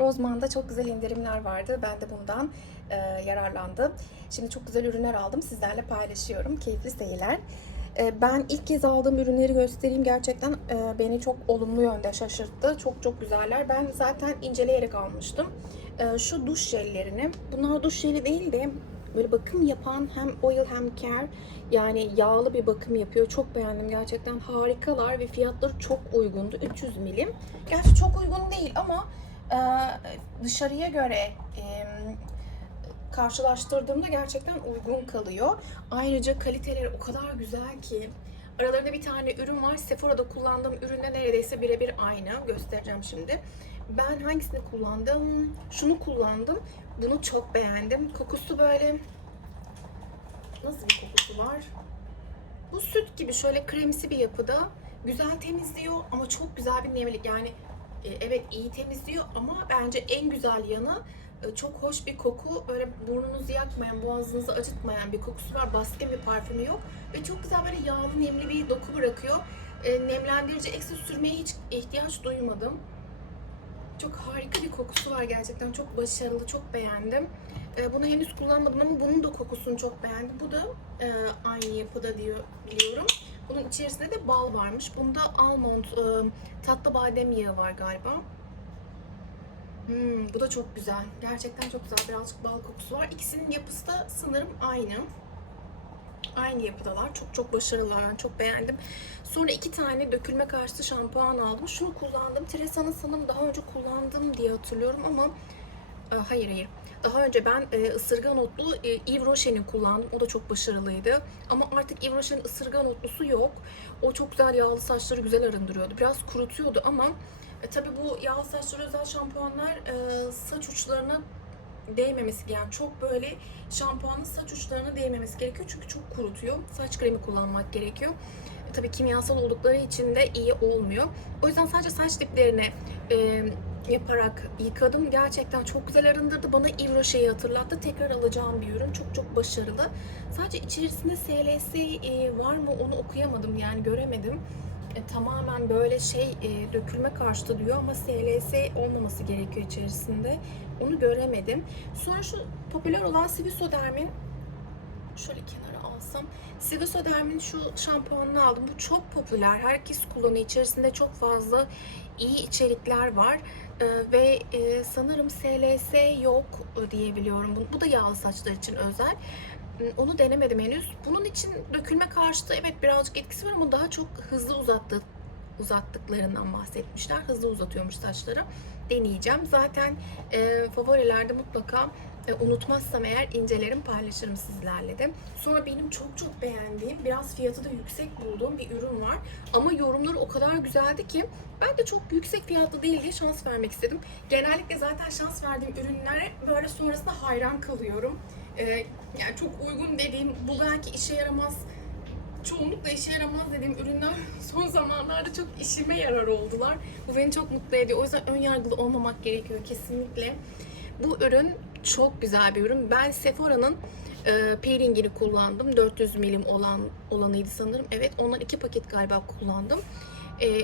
Rozman'da çok güzel indirimler vardı. Ben de bundan e, yararlandım. Şimdi çok güzel ürünler aldım. Sizlerle paylaşıyorum. Keyifli seyirler. E, ben ilk kez aldığım ürünleri göstereyim. Gerçekten e, beni çok olumlu yönde şaşırttı. Çok çok güzeller. Ben zaten inceleyerek almıştım. E, şu duş jellerini. Bunlar duş jeli değil de böyle bakım yapan hem oil hem care yani yağlı bir bakım yapıyor. Çok beğendim gerçekten. Harikalar ve fiyatları çok uygundu. 300 milim. Gerçi çok uygun değil ama dışarıya göre karşılaştırdığımda gerçekten uygun kalıyor. Ayrıca kaliteleri o kadar güzel ki aralarında bir tane ürün var. Sephora'da kullandığım ürünle neredeyse birebir aynı. Göstereceğim şimdi. Ben hangisini kullandım? Şunu kullandım. Bunu çok beğendim. Kokusu böyle nasıl bir kokusu var? Bu süt gibi şöyle kremsi bir yapıda. Güzel temizliyor ama çok güzel bir nemlilik. Yani evet iyi temizliyor ama bence en güzel yanı e, çok hoş bir koku. Böyle burnunuzu yakmayan, boğazınızı acıtmayan bir kokusu var. Baskın bir parfümü yok. Ve çok güzel böyle yağlı, nemli bir doku bırakıyor. E, nemlendirici eksi sürmeye hiç ihtiyaç duymadım. Çok harika bir kokusu var gerçekten. Çok başarılı, çok beğendim. E, bunu henüz kullanmadım ama bunun da kokusunu çok beğendim. Bu da e, aynı yapıda diyor biliyorum. Bunun içerisinde de bal varmış. Bunda almond, e, tatlı badem yağı var galiba. Hmm, bu da çok güzel. Gerçekten çok güzel. Birazcık bal kokusu var. İkisinin yapısı da sanırım aynı. Aynı yapıdalar. Çok çok başarılılar. Ben çok beğendim. Sonra iki tane dökülme karşıtı şampuan aldım. Şunu kullandım. Teresa'nın sanırım daha önce kullandım diye hatırlıyorum ama hayır hayır. Daha önce ben e, ısırgan otlu e, Yves Rocher'in kullandım. O da çok başarılıydı. Ama artık Yves Rocher'in ısırgan otlusu yok. O çok güzel yağlı saçları güzel arındırıyordu. Biraz kurutuyordu ama e, tabii bu yağlı saçlara özel şampuanlar e, saç uçlarına değmemesi yani çok böyle şampuanın saç uçlarına değmemesi gerekiyor çünkü çok kurutuyor. Saç kremi kullanmak gerekiyor. E, tabii kimyasal oldukları için de iyi olmuyor. O yüzden sadece saç diplerine e, yaparak yıkadım. Gerçekten çok güzel arındırdı. Bana Yves Rocher'i hatırlattı. Tekrar alacağım bir ürün. Çok çok başarılı. Sadece içerisinde SLS e, var mı onu okuyamadım yani göremedim. E, tamamen böyle şey e, dökülme karşıtı diyor ama SLS olmaması gerekiyor içerisinde. Onu göremedim. Sonra şu popüler olan Sivisoderm'in şöyle kenara alsam. Sivisoderm'in şu şampuanını aldım. Bu çok popüler. Herkes kullanıyor. İçerisinde çok fazla iyi içerikler var. Ee, ve e, sanırım SLS yok diyebiliyorum. Bu, bu da yağlı saçlar için özel. Hmm, Onu denemedim henüz. Bunun için dökülme karşıtı evet birazcık etkisi var ama daha çok hızlı uzattı, uzattıklarından bahsetmişler. Hızlı uzatıyormuş saçları. Deneyeceğim. Zaten e, favorilerde mutlaka e, unutmazsam eğer incelerim paylaşırım sizlerle de. Sonra benim çok çok beğendiğim biraz fiyatı da yüksek bulduğum bir ürün var. Ama yorumları o kadar güzeldi ki ben de çok yüksek fiyatlı değil diye şans vermek istedim. Genellikle zaten şans verdiğim ürünlere böyle sonrasında hayran kalıyorum. E, yani çok uygun dediğim bu belki işe yaramaz çoğunlukla işe yaramaz dediğim ürünler son zamanlarda çok işime yarar oldular. Bu beni çok mutlu ediyor. O yüzden ön yargılı olmamak gerekiyor kesinlikle. Bu ürün çok güzel bir ürün. Ben Sephora'nın e, peelingini kullandım. 400 milim olan olanıydı sanırım. Evet ondan iki paket galiba kullandım. E,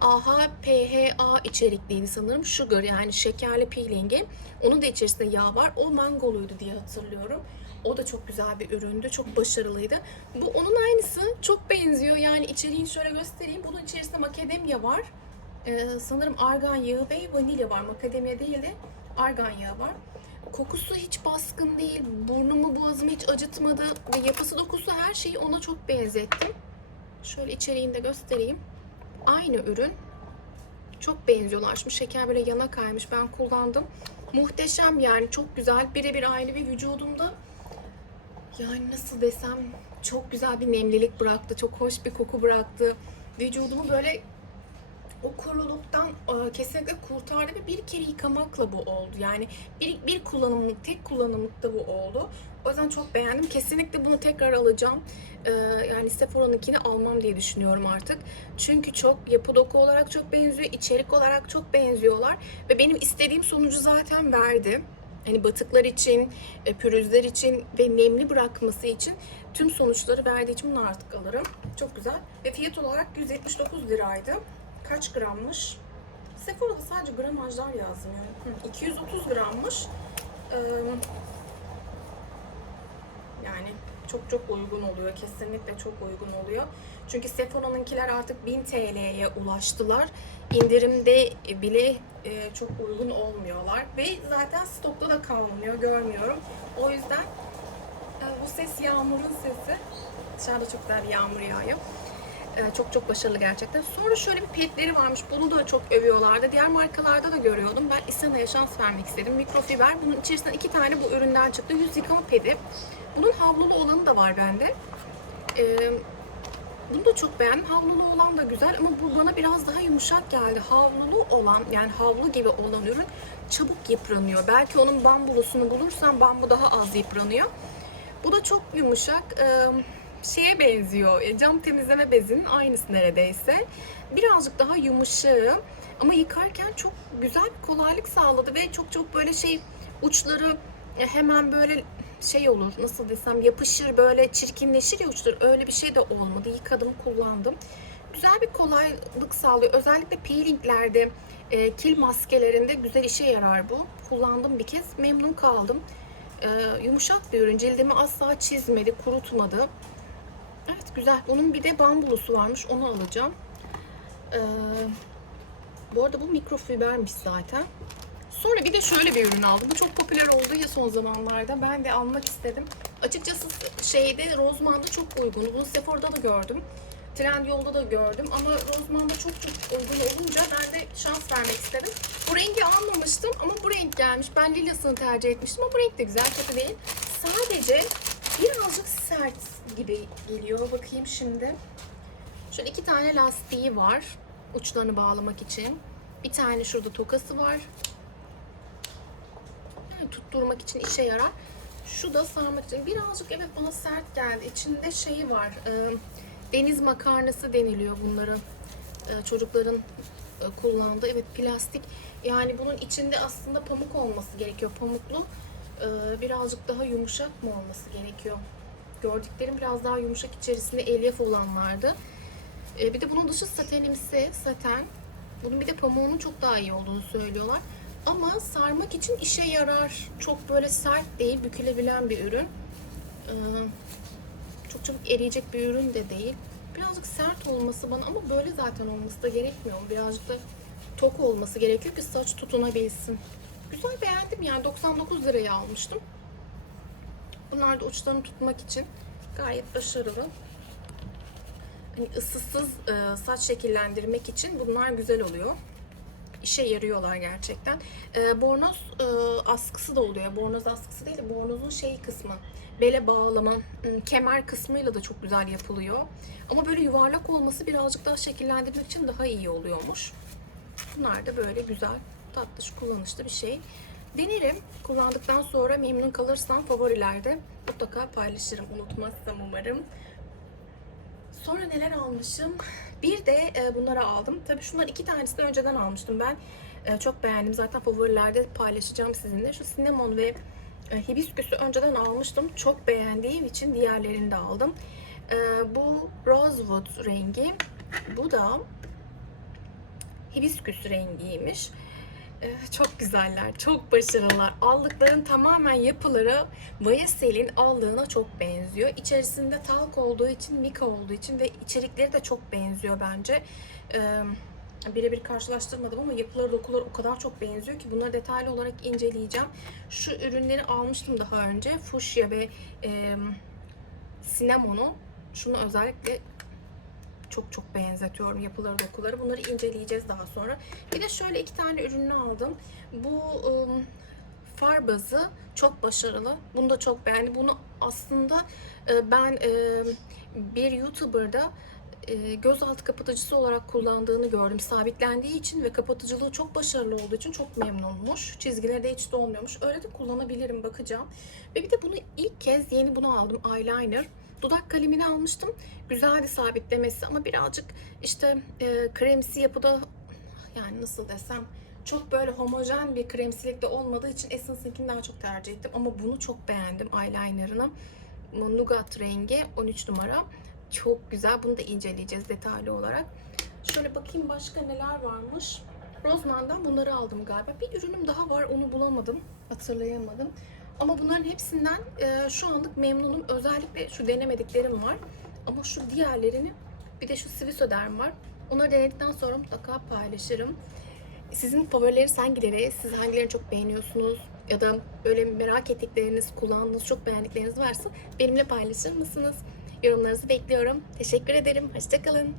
AHA, PHA içerikliydi sanırım. Sugar yani şekerli peelingi. Onun da içerisinde yağ var. O mangoluydu diye hatırlıyorum. O da çok güzel bir üründü. Çok başarılıydı. Bu onun aynısı. Çok benziyor. Yani içeriğini şöyle göstereyim. Bunun içerisinde makademya var. Ee, sanırım argan yağı ve vanilya var. Makademya değil de argan yağı var. Kokusu hiç baskın değil. Burnumu boğazımı hiç acıtmadı. Ve yapısı dokusu her şeyi ona çok benzettim. Şöyle içeriğini de göstereyim. Aynı ürün. Çok benziyorlar. Şimdi şeker böyle yana kaymış. Ben kullandım. Muhteşem yani. Çok güzel. Birebir aynı bir vücudumda yani nasıl desem çok güzel bir nemlilik bıraktı. Çok hoş bir koku bıraktı. Vücudumu böyle o kuruluktan e, kesinlikle kurtardı ve bir kere yıkamakla bu oldu. Yani bir, bir kullanımlık, tek kullanımlıkta bu oldu. O yüzden çok beğendim. Kesinlikle bunu tekrar alacağım. E, yani Sephora'nınkini almam diye düşünüyorum artık. Çünkü çok yapı doku olarak çok benziyor, içerik olarak çok benziyorlar. Ve benim istediğim sonucu zaten verdi hani batıklar için, e, pürüzler için ve nemli bırakması için tüm sonuçları verdiği için bunu artık alırım. Çok güzel. Ve fiyat olarak 179 liraydı. Kaç grammış? Sephora'da sadece gramajlar yazmıyor. Hı, 230 grammış. Ee, yani çok çok uygun oluyor. Kesinlikle çok uygun oluyor. Çünkü Sephora'nınkiler artık 1000 TL'ye ulaştılar. İndirimde bile e, çok uygun olmuyorlar. Ve zaten stokta da kalmıyor. Görmüyorum. O yüzden e, bu ses yağmurun sesi. Dışarıda çok güzel bir yağmur yağıyor. E, çok çok başarılı gerçekten. Sonra şöyle bir petleri varmış. Bunu da çok övüyorlardı. Diğer markalarda da görüyordum. Ben Isana'ya şans vermek istedim. Mikrofiber. Bunun içerisinden iki tane bu üründen çıktı. Yüz yıkama pedi. Bunun havlulu olanı da var bende. Ee, bunu da çok beğendim. Havlulu olan da güzel ama bu bana biraz daha yumuşak geldi. Havlulu olan yani havlu gibi olan ürün çabuk yıpranıyor. Belki onun bambulusunu bulursam bambu daha az yıpranıyor. Bu da çok yumuşak. Ee, şeye benziyor. e, Cam temizleme bezinin aynısı neredeyse. Birazcık daha yumuşağı ama yıkarken çok güzel bir kolaylık sağladı ve çok çok böyle şey uçları hemen böyle şey olur nasıl desem yapışır böyle çirkinleşir ya uçları öyle bir şey de olmadı. Yıkadım kullandım. Güzel bir kolaylık sağlıyor. Özellikle peelinglerde, e, kil maskelerinde güzel işe yarar bu. Kullandım bir kez. Memnun kaldım. E, yumuşak bir ürün. Cildimi asla çizmedi, kurutmadı. Evet güzel. Bunun bir de bambulusu varmış. Onu alacağım. E, bu arada bu mikrofibermiş zaten. Sonra bir de şöyle bir ürün aldım. Bu çok popüler oldu ya son zamanlarda. Ben de almak istedim. Açıkçası şeyde Rozman'da çok uygun. Bunu Sephora'da da gördüm. Trendyol'da da gördüm ama Rozman'da çok çok uygun olunca ben de şans vermek istedim. Bu rengi almamıştım ama bu renk gelmiş. Ben lilasını tercih etmiştim ama bu renk de güzel, kötü değil. Sadece birazcık sert gibi geliyor. Bakayım şimdi. Şöyle iki tane lastiği var. Uçlarını bağlamak için. Bir tane şurada tokası var. Tutturmak için işe yarar. Şu da sarmak için. Birazcık evet bana sert geldi. İçinde şeyi var. e, deniz makarnası deniliyor bunların. E, çocukların e, kullandığı. Evet plastik. Yani bunun içinde aslında pamuk olması gerekiyor. Pamuklu. E, birazcık daha yumuşak mı olması gerekiyor? Gördüklerim biraz daha yumuşak içerisinde elyaf olanlardı. E, bir de bunun dışı satenimsi, saten. Bunun bir de pamuğunun çok daha iyi olduğunu söylüyorlar. Ama sarmak için işe yarar. Çok böyle sert değil, bükülebilen bir ürün. Ee, çok çabuk eriyecek bir ürün de değil. Birazcık sert olması bana ama böyle zaten olması da gerekmiyor. Birazcık da tok olması gerekiyor ki saç tutunabilsin. Güzel beğendim yani 99 liraya almıştım. Bunlar da uçlarını tutmak için gayet başarılı. Hani ısısız e, saç şekillendirmek için bunlar güzel oluyor işe yarıyorlar gerçekten. Ee, bornoz e, askısı da oluyor. Bornoz askısı değil de bornozun şey kısmı. Bele bağlama, ım, kemer kısmıyla da çok güzel yapılıyor. Ama böyle yuvarlak olması birazcık daha şekillendirmek için daha iyi oluyormuş. Bunlar da böyle güzel, tatlış, kullanışlı bir şey. Denerim. Kullandıktan sonra memnun kalırsam favorilerde mutlaka paylaşırım. Unutmazsam umarım. Sonra neler almışım? Bir de e, bunları aldım. Tabii şunlar iki tanesini önceden almıştım ben. E, çok beğendim. Zaten favorilerde paylaşacağım sizinle. Şu cinnamon ve e, hibisküsü önceden almıştım. Çok beğendiğim için diğerlerini de aldım. E, bu rosewood rengi. Bu da hibisküs rengiymiş. Ee, Çok güzeller, çok başarılılar. Aldıkların tamamen yapıları Vayasel'in aldığına çok benziyor. İçerisinde talk olduğu için, mika olduğu için ve içerikleri de çok benziyor bence. Ee, Birebir karşılaştırmadım ama yapıları, dokuları o kadar çok benziyor ki bunları detaylı olarak inceleyeceğim. Şu ürünleri almıştım daha önce. Fuchsia ve e, Cinnamon'u. Şunu özellikle çok çok benzetiyorum yapıları dokuları. Bunları inceleyeceğiz daha sonra. Bir de şöyle iki tane ürünü aldım. Bu ım, far bazı çok başarılı. Bunu da çok beğendim. Bunu aslında e, ben e, bir YouTuber'da e, gözaltı kapatıcısı olarak kullandığını gördüm. Sabitlendiği için ve kapatıcılığı çok başarılı olduğu için çok memnunmuş. Çizgileri de hiç dolmuyormuş. Öyle de kullanabilirim bakacağım. Ve bir de bunu ilk kez yeni bunu aldım. Eyeliner. Dudak kalemini almıştım. Güzeldi sabitlemesi ama birazcık işte e, kremsi yapıda yani nasıl desem çok böyle homojen bir kremsilikte olmadığı için Essence'inkini daha çok tercih ettim. Ama bunu çok beğendim eyelinerını. Nougat rengi 13 numara. Çok güzel. Bunu da inceleyeceğiz detaylı olarak. Şöyle bakayım başka neler varmış. Rossmann'dan bunları aldım galiba. Bir ürünüm daha var onu bulamadım. Hatırlayamadım. Ama bunların hepsinden e, şu anlık memnunum. Özellikle şu denemediklerim var. Ama şu diğerlerini bir de şu Swissoderm var. Onları denedikten sonra mutlaka paylaşırım. Sizin favorileriniz hangileri? Siz hangilerini çok beğeniyorsunuz? Ya da böyle merak ettikleriniz, kullandığınız, çok beğendikleriniz varsa benimle paylaşır mısınız? Yorumlarınızı bekliyorum. Teşekkür ederim. Hoşçakalın.